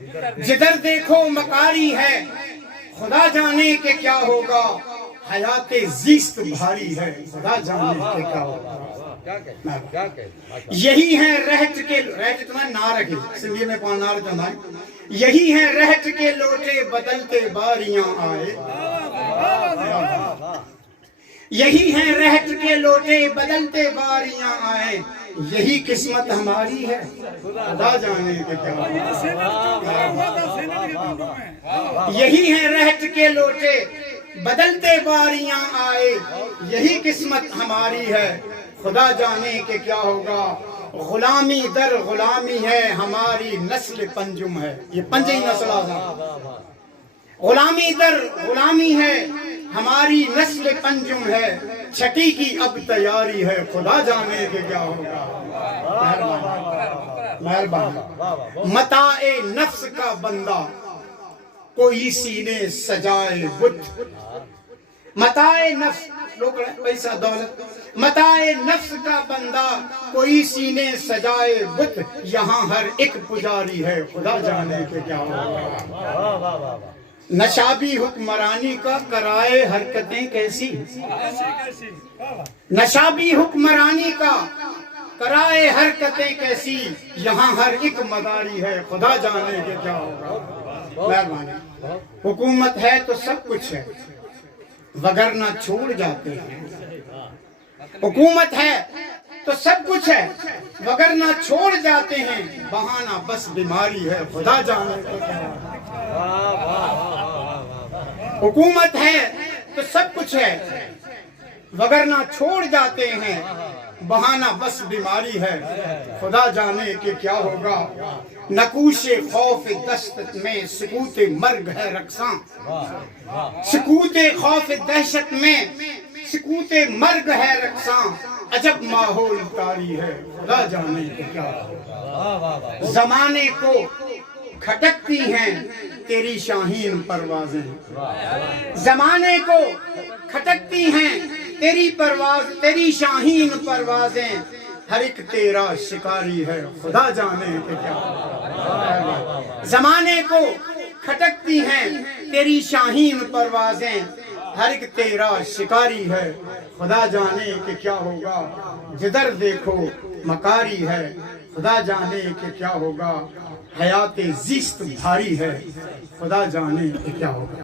जिधर देखो मकारी है, खुदा जाने के क्या होगा। हयात ज़िस्त भारी है, खुदा जाने के क्या होगा। यही है रहत के, रहत तुम्हें ना रखे सिंधी में पानार चंदा, यही है रहत के लोटे बदलते बारियां आए। यही है रहत के लोटे बदलते बारियां आए, यही किस्मत हमारी है, खुदा जाने के क्या होगा। यही है रहत के लोटे बदलते बारियां आए, यही किस्मत हमारी है, खुदा जाने के क्या होगा। गुलामी दर गुलामी है, हमारी नस्ल पंजुम है। ये पंजई नस्ल आज़ाद। गुलामी दर गुलामी है, हमारी नस्ल पंजुम है, छठी की अब तैयारी है, खुदा जाने के क्या होगा। मेहरबान। मताए नफ्स का बंदा कोई सीने सजाए बुत। मताए नफ्स लोग पैसा दौलत, मताए नफ्स का बंदा कोई सीने सजाए बुत, यहाँ हर एक पुजारी है, खुदा जाने के क्या होगा। नशाबी हुक्मरानी का कराए हरकतें कैसी। नशाबी हुक्मरानी का कराए हरकतें कैसी, यहाँ हर एक मदारी है, खुदा जाने के क्या होगा। हुकूमत है तो सब कुछ है, वगरना छोड़ जाते हैं। हुकूमत है तो सब कुछ है, वगरना छोड़ जाते हैं, बहाना बस बीमारी है, खुदा जाने के क्या होगा। हुकूमत है तो सब कुछ है, वगरना छोड़ जाते हैं, बहाना बस बीमारी है, खुदा जाने के क्या होगा। नकूशे खौफ दहशत में सुकूत मर्ग है रक्सां। सुकूत खौफ दहशत में सुकूत मर्ग है रक्सां, अजब माहौल तारी है, खुदा जाने के क्या होगा। जमाने को खटकती हैं तेरी शाहीन परवाजें। जमाने को खटकती हैं तेरी शाहीन परवाजें, हर एक तेरा शिकारी है, खुदा जाने के क्या होगा। जमाने को खटकती हैं तेरी शाहीन परवाजें, हर एक तेरा शिकारी है, खुदा जाने के क्या होगा। जिधर देखो मकारी है, खुदा जाने के क्या होगा। हयात ज़िस्त भारी है, खुदा जाने के क्या होगा।